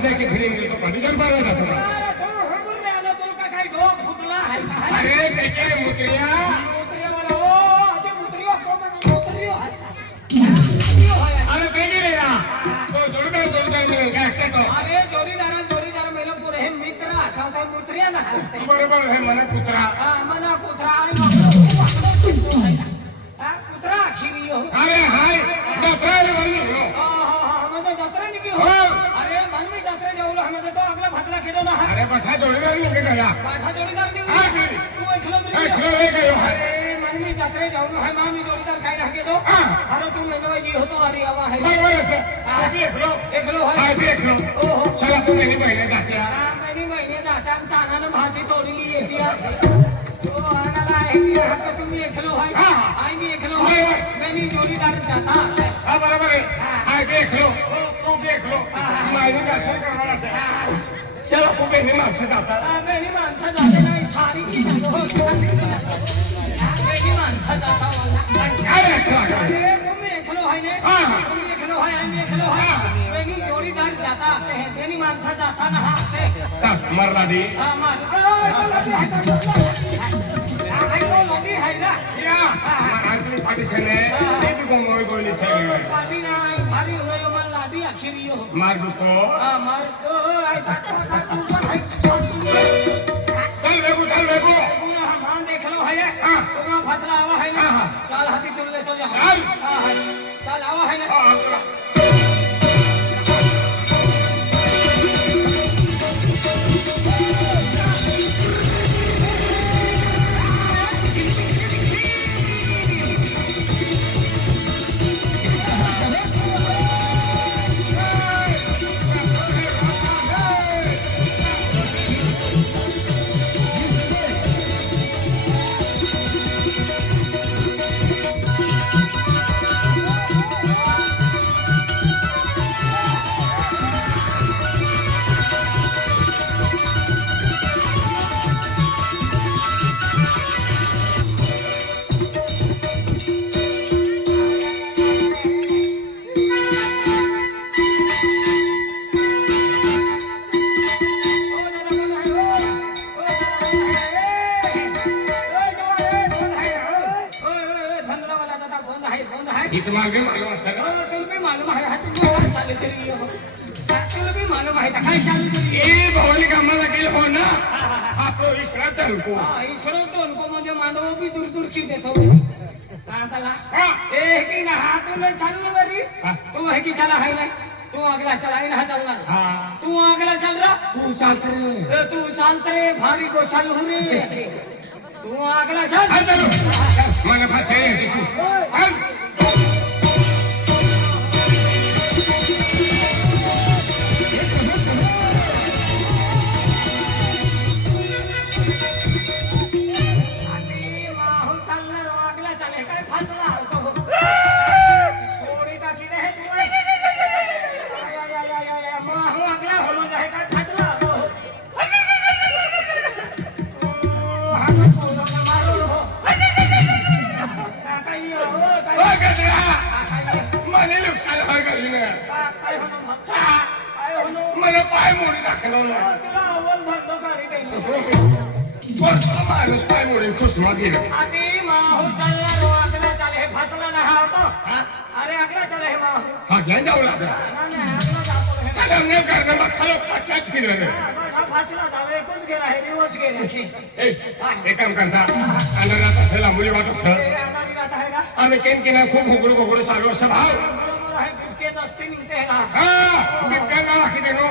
दे की फिलिंग तो कधी जर बरं जातो अरे त्याचे मुत्रिया अरे काही रे ना तो जोडीदार मिळेल काय असते तो अरे जोडीदार मेलो पुढे हे मित्र आठवता मुत्रिया ना बरोबर हे मला कुत्रा मना कुत्रा कुत्रा आखिरी हो अरे हाय जत्रा वाली हो म्हणजे जत्रा निघी हो अरे मन मी जत्रा जेवलो हमें तो अगला भटला खेळो ना अरे पछा जोडीदार निघे गया पाठा जोडीदार निघी तू ऐकलो रे गयो अरे मन मी जत्रा जेवलो है मामी जोडीदार काय राखे दो अरे तू मेलो जी हो तो अरे आवा है बरोबर आहे देख लो हाय देख लो ओहो चला तू मेरी महिने जाते मेरी महिने जाता चानानं भाजी तोडली येते तो आणाला आहे हात तुम्ही एकलो आहे आई मी एकलो आहे मेरी जोडीदार जाता हां बरोबर आहे हाय देख लो तू देख लो मायनी दर्शन करणार असेल चला तू मेरी माणसं जातात मेरी माणसं जाते नाही सारी की मेरी माणसं जाता अरे अरे तुम्ही एकलो आहे ने तुम्ही एकलो आहे आम्ही एकलो आहे मेरी जोडीदार जाता मेरी माणसं जाता ना हा मरला दी फसला आवा है ना साल हाथी तुम ले तो साल आवा है ना तुम्हाला भी मालूम असेल तुला भी मालूम आहे तुम्ही चालू तरी तुला भी मालूम आहे काय चालू तरी ए भवानी कामाला गेल हो ना आपलो ईश्वर तलको ईश्वर तलको म्हणजे मानव भी दूर दूर की देतो आताला ए की ना हाथ में चालू बरी तू है की चला है ना तू अगला चला ना चलना तू अगला चल रहा तू चालते रे भारी को चालू रे तू अगला चल मन फसे मला पाय मोडी दाखवलं माणूस पाय मोडी सुषमा गेलं अरे अगला चले हातल्या जाऊ लागला करणं मग खालो पाचात फिरलं एक काम करता अंधारात असेल मुली वाटत सर आम्ही केन केना खूप घोगडू घोगडू चालू असं भाव बिबट्या नाव आखी देनो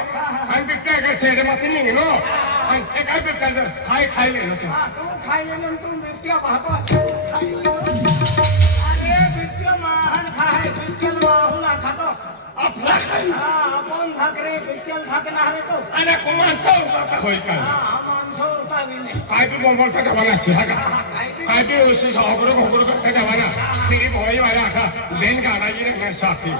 आणि बिबट्या एका शेडे माती निघे नो आणि एका बिबट्या हाय खायले ना तू खायले तू बिबट्या पाहतो अरे बिबट्या महान खाय बिबट्या माहुला खातो आपला खाय आपण भाकरे बिबट्याला भाकणार आहे तो आणि कोणाचा उतार होईल का माणसं उतारली काय तू बोंबलचा जमाना असते हा का काय ते ओशी घोगडू घोगडू करता जमाना तिरी भोळी वाला आखा लेन गाडाची नाही साखी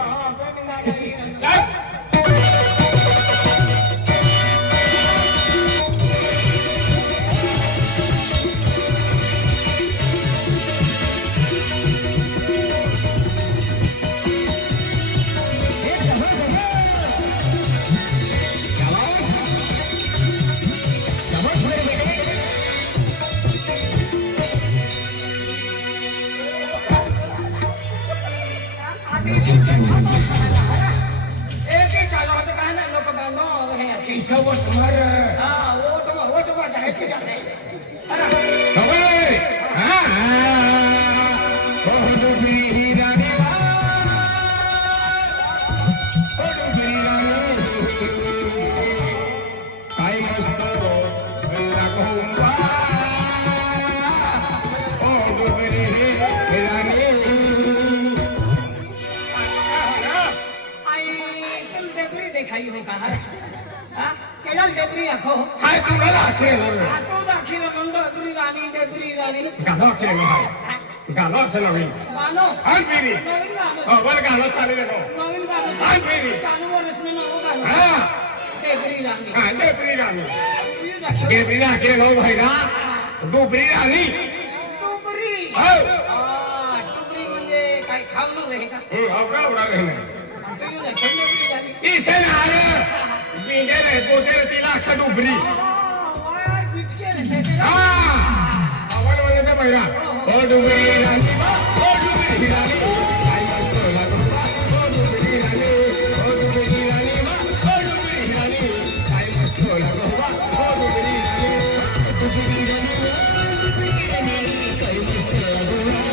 है अखी ईसवट मर हाँ वो तो बात है कि जाते अरे खबर बहुत डुबरी रानी काय मस्त लागोंबा ओ डुबरी रानी आई तुम देखली देखाई हो कहा हाँ केडा देखली आखो काय तुम्हाला आखरे आ तो दाखी ना मुंडो डेबरी रानी गाणं आखरे गाणं असं नवीन मानो हाय पिरी नवीन गाणं बर गाणं चालेल नको नवीन गाणं हाय पिरी चालू वर्षने नाव गाणं हा डेबरी रानी हा डेबरी राणी तू दाखव डेबरी आखरे भाऊ भाई ना डुबरी राणी टुबरी हो टुबरी म्हणजे काय खावणं नाही का अवघा उडा रहिने तू दाखव डेबरी रानी इसे नार बिंडे रे पोटे तिला असं डुबरी वाय बिटके रे हा आवाज म्हणजे पहिला ओ डुबरी राणी ओ डुबरी राणी काय मस्त लागोंबा ओ डुबरी राणी ओ डुबरी राणी ओ डुबरी राणी काय मस्त लागोंबा ओ डुबरी राणी डुबरी राणी काय मस्त लागोंबा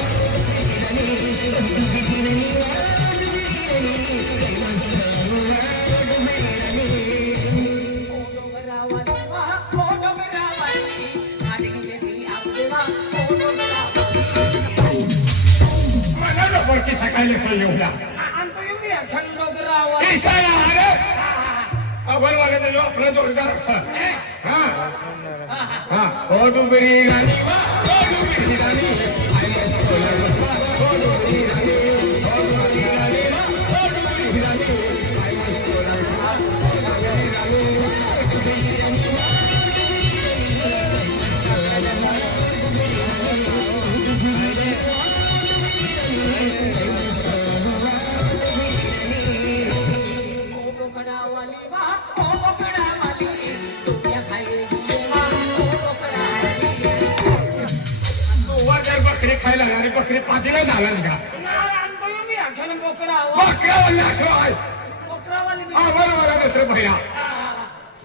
मला नको सकाळी पण येऊला ईशाला अरे आपण मला जो आपला जोरदार असा हा ओ डुबरी राणी ओ डुबरी राणी आय मस्त लागोंबा ओ डुबरी राणी ओ डुबरी राणी ओ डुबरी राणी आय मस्त लागोंबा ओ डुबरी राणी वर जर बकरी खायला लागली बकरी पाठीला जाणार का बकरा वाला आहे हा बरोबर आहे मित्र भैया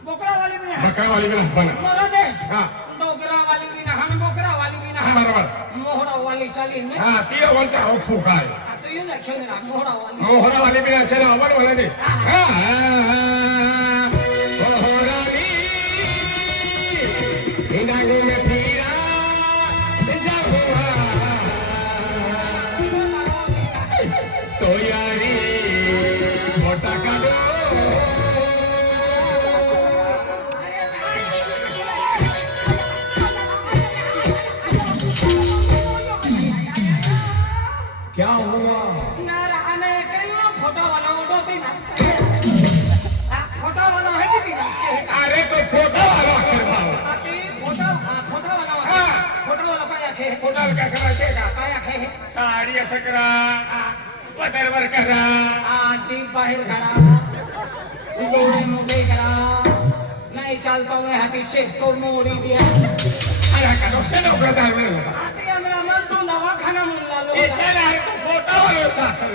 बकरा वाली बिना पण हा हा बरोबर हा ती म्हणते हो फुक आहे मोहरा वाली बिना असेल आवड मला नाही हा मोहरानी हिंडांगो में फिरा जाऊंगा तो यारी मोटा काढो क्या हुआ अरे तो फोटो वाला आखिर भाव फोटो काय करायचे का साडी असं करा पदरवर करा बाहेर करा डोळे मोठे करा नाही चालतो मैं हाती शेको मोडी दिया अरे का दोस्त डोकं चाललं आता आम्हाला म्हणतो दवाखाना म्हणला इसेला अरे तो फोटो वाला साखर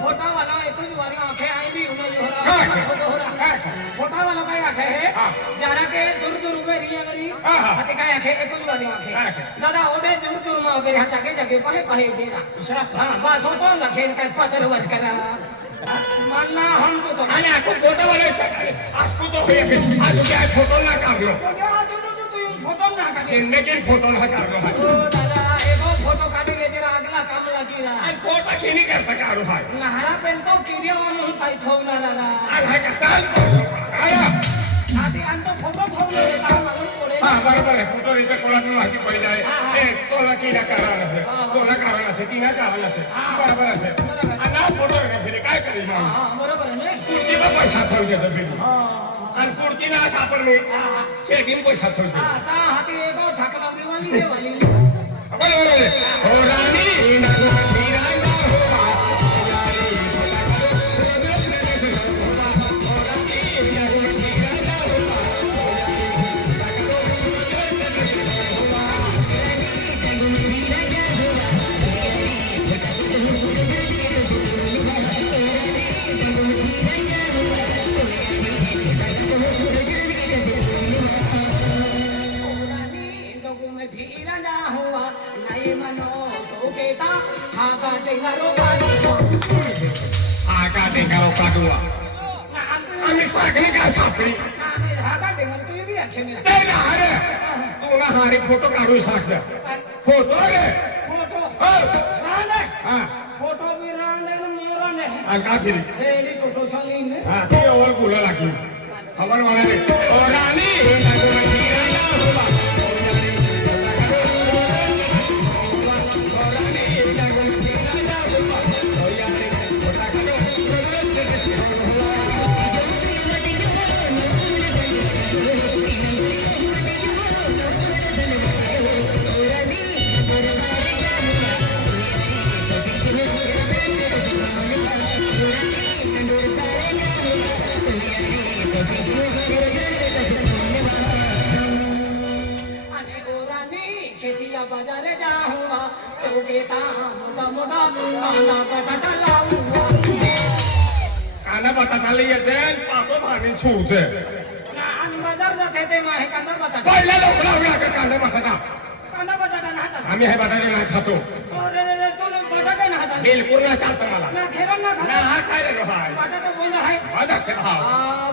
फोटा वाला एकच वाली आंखें आई भी उन्हें हो हाँ, रहा फोटा वाला काय आंखें है हाँ। जरा के दूर दूर उभे रिया मेरी हाँ, हाँ। हाते काय आंखें एकच वाली आंखें आंखें। दादा ओडे दूर दूर में उभे हाता के जगे पहे पहे डेरा हां बस होतो ना खेल काय पदर वर करा मानना हमको तो आणि आपण फोटो वाला सकाळी आज तो होय आज काय फोटो ना काढलो फोटो ना काढे इनके फोटो ना काढलो ओ दादा एगो फोटो काढे जरा अगला काम लागी ना आणि फोटो शेनी करता काढू हाय नहारा पेंतो किरिया म्हणून काय ठेवणार आज हाय का चाल आया आधी आमचा फोटो ठेवणार आहे का म्हणून पुढे हा बरोबर आहे फोटो इथे कोणातून माहिती पडली आहे ए कोणा किला कारण असेल कोणा कारण असेल तिना कारण असेल बरोबर असेल आणि ना फोटो फिरे काय करेल हा बरोबर आहे ना खुर्चीला पैसा ठेवून देतो फिरी आणि खुर्चीला सापडले शेगीन पैसा ठेवतो आता हाती एगो साखरावली वाली दे वाली बरोबर आहे हो राणी नगो फिरायला हो गाव काढूया आम्ही साखळी काय साखळी नाही ना अरे तू ना हारे फोटो काढू साक्ष फोटो रे फोटो भी रांडे का फिरी फोटो चालीन हाँ ते और बोला लागली खबर वाला रे ओ रानी बाजारे जाऊंगा तो कहता मोटा मोटा काला बटाटा लाऊंगा काला बटाटा ले येते पापो भाजी छूते आणि बाजार जाते ते माहे कांदा बटाटा पहिला लोक लावला का कांदा बटाटा नाही आम्ही हे बटाटे नाही खातो अरे तू बटाटा नाही खात बिलकुल नाही चालत मला ना खेरण ना खात ना हा काय रे भाई बटाटा बोल आहे बाद असे भाव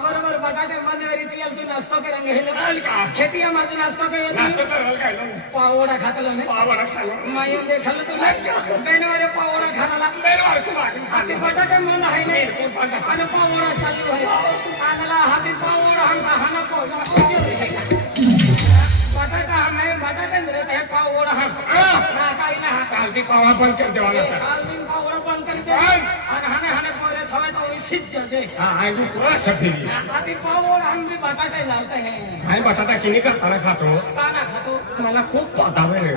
बरोबर बटाटे मध्ये रीती तू नाश्ता करेंगे काय का खेती माझं नाश्ता नाश्ता करायला काय लो पावडा खातलो ने पावडा खालो मायम देखल तू बेनवारे पावडा खाला बेनवारे सुभागी हाती बटाटे मन आहे ने बिलकुल बाद असे आणि पावडा चालू आहे आनला हाती पावडा हम खाना को बटाटा हमें बटाटे रे ते पावडा हम ना काही ना कालची पावा पण करते वाला सर काल दिन पावडा बंद कर दे आणि हाने पोरे थवे तो इसित जाते हां आई को पूरा सकती हाती पावडा हम भी बटाटे लाते हैं हाय बटाटा किनी करताना खातो खाना खातो मला खूप पातावे रे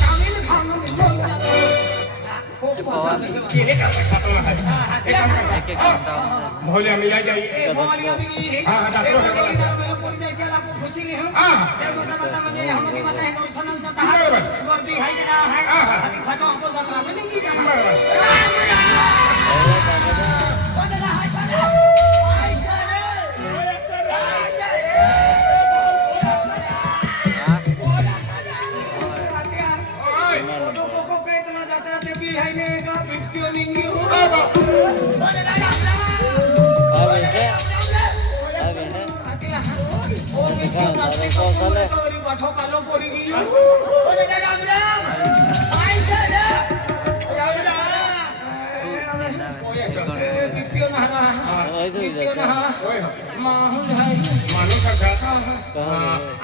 चामील खाणं खूप पातावे किनी करता खातो हाय भोले आम्ही या जाई ए भोले अभी हां जातो है मेरे पूरी जाय केला को खुशी नहीं हम हां ए बता म्हणजे हम की बता है नोट सनम जाता है गर्दी है कि ना है अभी खाचो हमको जतरा में नहीं की जाए माणूस असा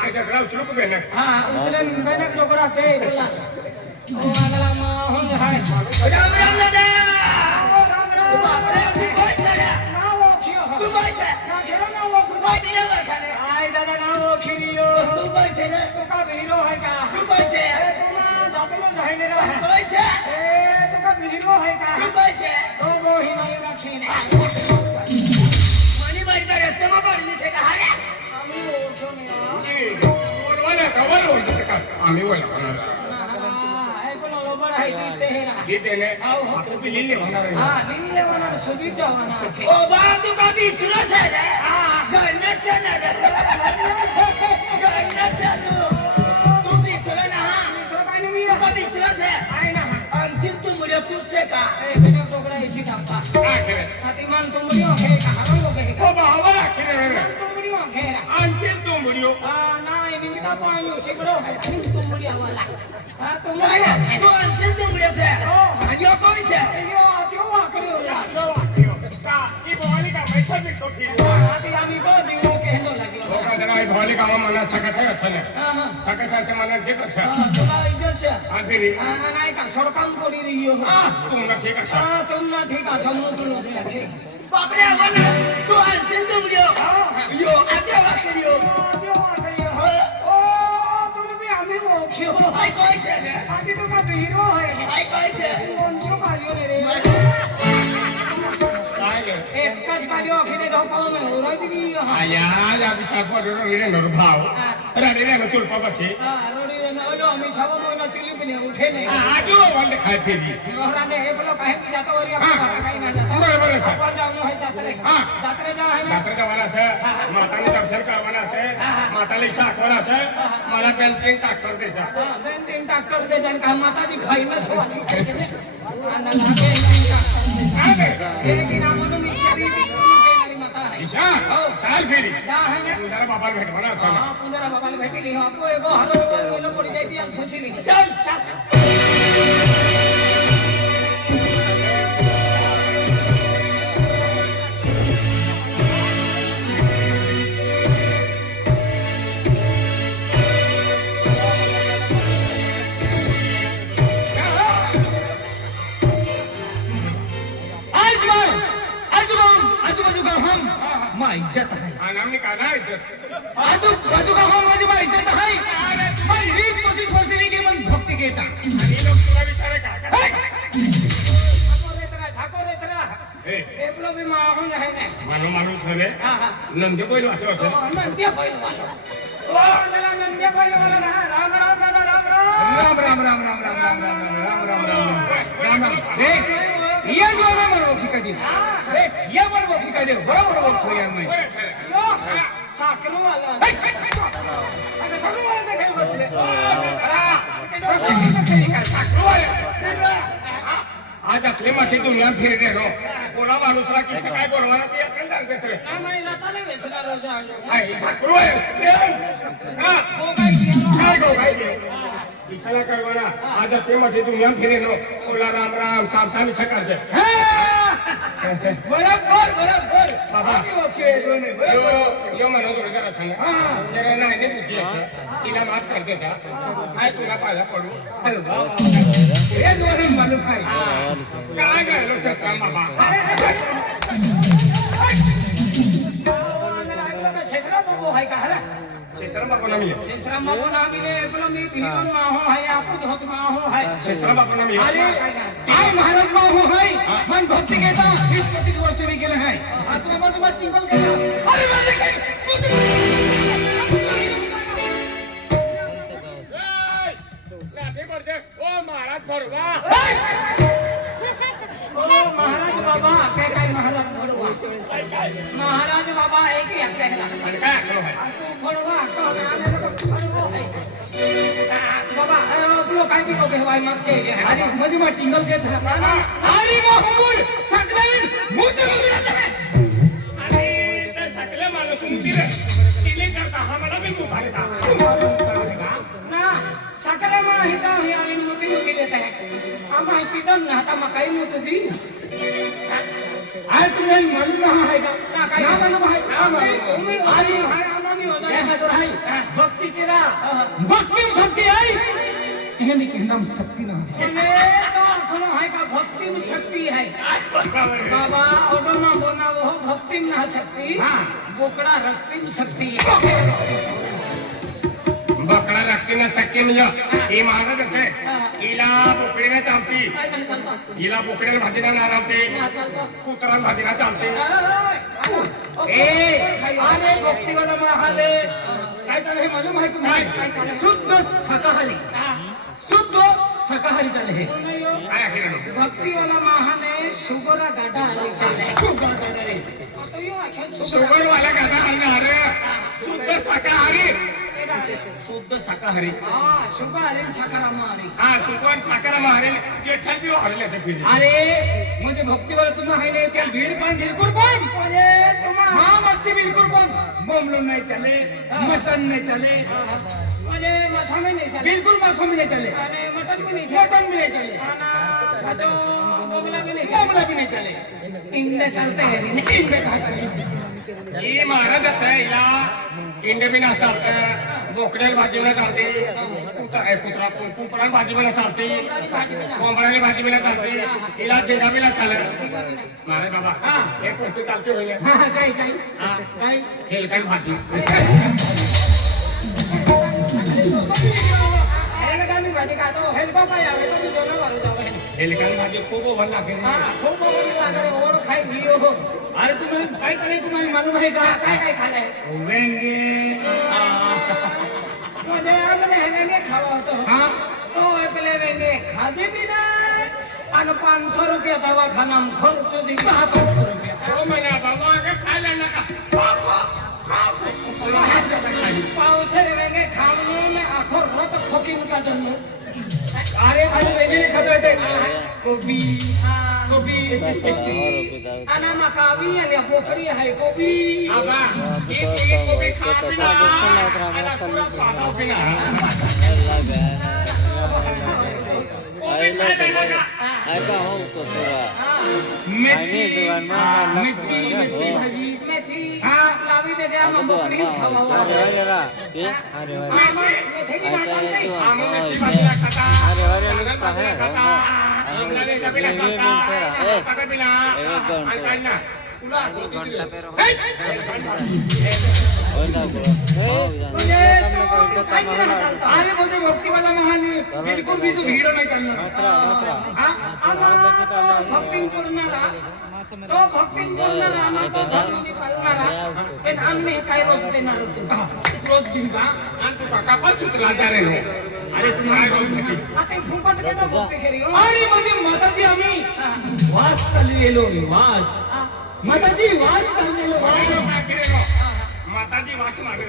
आयच्या ग्राव सुरू को बेने राम राम दादा बाप रे तू कैसे रे ना वो क्यों तू कैसे ना घेरो ना वो खुदा दिले बरसाने आय दादा ना वो खिरियो तू कैसे रे तू का हीरो है का तू कैसे तू ना जातलो जाहिने रे कैसे तू का हीरो है का तू कैसे तो वो हिमालय रखीने मनी बाई का रस्ते में पड़ने से कहा रे आम्ही ओळखो नाही बोलवाना कवर बोलतो का आम्ही बोलतो गीते ने आपको भी लीले होणार आहे हां लीले होणार सुधीचा होणार ओ बा तू का विसरस आहे रे हां गणच ना गणच तू विसर ना विसर काय नाही मी का विसरस आहे ना अंतिम तू मुळे तुझसे का ए मेरे टोकरा इसी टापा काय करे अतिमान तू मुळे हे का हरंग के ओ बाबा किने रे तू मुळे हे अंतिम तू मुळियो नाही मी का पायो शिकलो तू मुळे वाला हां तू मुळे तू अंतिम तू मुळे से यो कोण से यो त्यो वाकड्यो का ती बोली का पैसा भी तो ठीक आधी आम्ही तो जीव केलो लागलो हो का जरा भोली का मला सकस असले हां सकस असे मला घेत असे तुला इज्जत आखिरी नाही का सडकम पडी रियो तुम ना ठीक असा तुम ना ठीक असा मोठलो आहे बापरे आम्हाला तू आणशील तुमयो यो आता वाकरियो ओ तुम्ही बी आम्ही ओळखियो काय कळसे रे आधी तुका हिरो आहे काय कळसे कोणचो काढियो रे काय गे एकच काढियो अखेरे ढोकाव में होरायची की आया या विचार पडलो रे नर भाव रे रे चुल पाबसे रोडी नो आम्ही सब मोना चिली पण उठे नाही आजो वाले खाय फेरी घराने हे बोलो काहे की जातो वरी आपण काही नाही जातो बरोबर आहे आपण जाऊ है जात्रे जात्रे जा है जात्रा जावाना से माताने दर्शन करवाना से माताले साखवाना से मला पेंटिंग टाकर देजा तीन डॉक्टर दे जन का माता जी खाई में सोवाली आणि लागे काय नाही. हे की ना म्हणून इशारी पेनारी माता आहे ईशा हो. चाल फेरी जा है ना तुझ्या बाबाला भेट म्हणा सांग हाँ पुनरा बाबाला भेटली आपको एगो हरो लो पड़ी जाती हम खुशी नहीं चल चल आजूबाजू का हम माँ इज्जत है हा नामनी का नाही इज्जत आजूबाजू का हम माझी माँ इज्जत है पण 20-25 वर्षांनी की मन भक्ती घेता आणि लोक तुला विचारे का ठाकोर इतना हे एकलो भी माहौल है ना मानो माणूस नव्हे हाँ हाँ नंदी पहिलो असं असं नंद्या बैल वाला ओ नला नंद्या बैल वाला ना राम राम दादा राम राम राम राम राम राम राम राम राम राम राम राम राम रे ये जो ना मरो की कधी रे ये मरो की कधी बरोबर बघतो यार मी साकरू वाला अरे साकरू वाला ते खेळ बसले साकरू वाला आज आपले माथे दुनिया फिरले नो कोणा माणूसला की सकाळी बोलवाना ते आपण सांगते तुले नाही रताले वेचला रोज आलो आई साखरू आहे हा हो काय केलं काय गो काय केलं दिसायला करवाना आज आपले माथे दुनिया फिरले नो कोला राम राम साम साम सकाळचे बरोबर बाबा यो म्हणून तुला जरा सांग जरा नाही नाही बुद्धी असं तिला माफ करते का काय तुला पाहिला पडू हे दोन मालूम आहे काय करायला चष्मा बाबा शेखरा बाबू है का हरा शेषराम बाबू नामी शेखरा बाबू नामी ने एकलो मी पीवन माहो है आपको होच माहो है शेषराम बाबू नामी अरे काय महाराज बाबू है मन भक्ती घेता 20-25 वर्ष मी गेले आहे आत्मा माझा टिकल केला अरे माझे काय महाराज बरोबा ओ महाराज बाबा काय महाराज भरवा महाराज बाबा है कि कहला आणि काय आखलो आहे तू भरवा तो भरवा है बाबा आपलो काय की को कहवाय मत के अरे माझी मा टिंगल घेत राहा अरे मोहम्मद सकलेन मुते मुते आणि ते सकले माणूस मुतीर तिले करता हा मला बी मुतारता ना सकले माहिता ही आम्ही मुती मुती देते हैं हम पीतम ना आता मकाई मुत जी आज तुम्हें मालूम रहा है का ना मालूम है तुम्ही अरे भाई आम्ही हो जाए क्या तो है भक्ति केला भक्ति में शक्ति आई यानी कि नाम शक्ति ना ने तो अखनो है का भक्ति में शक्ति है बाबा ओडोमा बोना वो भक्ति में ना शक्ति बोकड़ा रक्ति में शक्ति है बकरा रखते ना सक्के म्हणजे हे महाराज असे हिला बोकड्याला चालती हिला बोकड्याला भाजीला नारावते कुत्राला भाजीला चालते अरे भक्ति वाला महाले काय चालू हे मालूम आहे तुम्हाला शुद्ध शाकाहारी शुद्ध शाकाहारी चालू हे काय अखेर भक्ति वाला महाने शुगरा गाडा आली चाले शुगर वाला गाता आणणार शुद्ध शाकाहारी शुद्ध शाकाहारी शुगर आले साखरा मारी हा शुगर साखर मारेल जे ठेपी हरले ते फिरे अरे म्हणजे भक्ति वाला तुम्ही आहे ना त्या भीड़ पण बिल्कुल पण हाँ मच्छी बिल्कुल पण बोमलो नहीं चले मटन नहीं चले म्हणजे मसाले नहीं चले बिल्कुल मौसम नहीं चले आणि मटन भी नहीं चले मटन भी नहीं चले खाजो बोगला भी नहीं बोमला भी नहीं चले इनमें चलते हैं इनमें कहा चले ही महाराज असं हिला इंडबिना चालतं बोकड्याला भाजीला चालते कुत्रा कुकडाला भाजीला चालते कोंबड्याला भाजीला चालते हिला शेंगाबीला चालत महाराज बाबा एक वस्तू चालते होईल हाँ काही काही हा काही हेलकाई भाजी हेलगामी भाजी खातो हेलको काय आवे तो जेवण वाढू जावे हेलकाई भाजी खूप ओव्हर लागेल हा खूप आवडली लागले ओढ खाई लियो हो अरे तुम्ही काय करे तुम्हाला मालूम आहे का काय काय खालाय वेंगे म्हणजे आपण हेलेंगे खावा होतो हाँ तो एकले वेंगे खाजे भी नाही आणि 500 रुपये दवाखाना खर्च जी 500 रुपये हो म्हणा बाबा अगं खायला नका पावसाळ्यात वेगळे खाऊन आखो रत खोकीन का जन्म अरे भाई वेगळे खातो ते कोबी कोबी आणि मकावी आणि पोखरी आहे कोबी आबा एक कोबी खा पिना आला पूरा पाला पिना कोबी खाय देना का मेथी मेथी लावी दे द्या मग बोकडी खावा मेथी की भाषा नाही आम्ही मेथी भाजीला खाता चांगलं भाजीला खाता आमला कपिला खाता कपिला आणि ना तुला अरे मुझे भक्ति वाला महान बिल्कुल भी तो भीड़ नहीं करना भक्ती करणारा तो भक्ती करणारा आम्हाला तो धर्म पाळणारा ते आम्ही काय रोज देणार होतो रोज दिन का आणि तू काका पण सुचला रे अरे तू काय रोज घेती आता फुकट केलं भक्ती केली हो आणि म्हणजे माताजी आम्ही वास चाललेलो वास माताजी वास चाललेलो वास माताजी वास मागे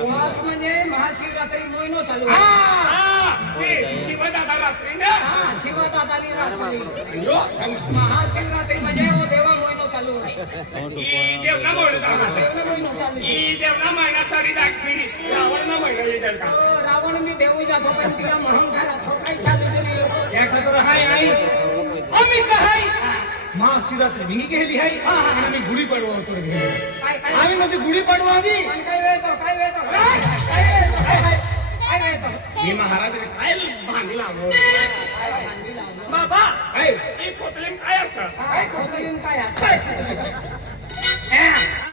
वास म्हणजे महाशिवरात्री महिनो चालू आहे. शिवदादा रात्री ना हा शिवदादानी रात्री महाशिवरात्री म्हणजे वो देवा महिनो चालू आहे देवना बोलतो देवा महिनो चालू आहे. देवना महिना सारी दाखवी रावण ना महिना येईल का हो, रावण मी देऊ जातो पण तिला महांकारात हो काही चालू नाही या खातर हाय आई आम्ही काय महाशिवरात्री मी गेली आहे आम्ही गुढी पाडवा होतो रे. काय काय आम्ही म्हणजे गुढी पाडवा आम्ही पण काय वेळ तो काय वेळ तो मी महाराज काय भांडी लावलो बाबा ही कोतलीम काय असं काय खोकलीन काय असं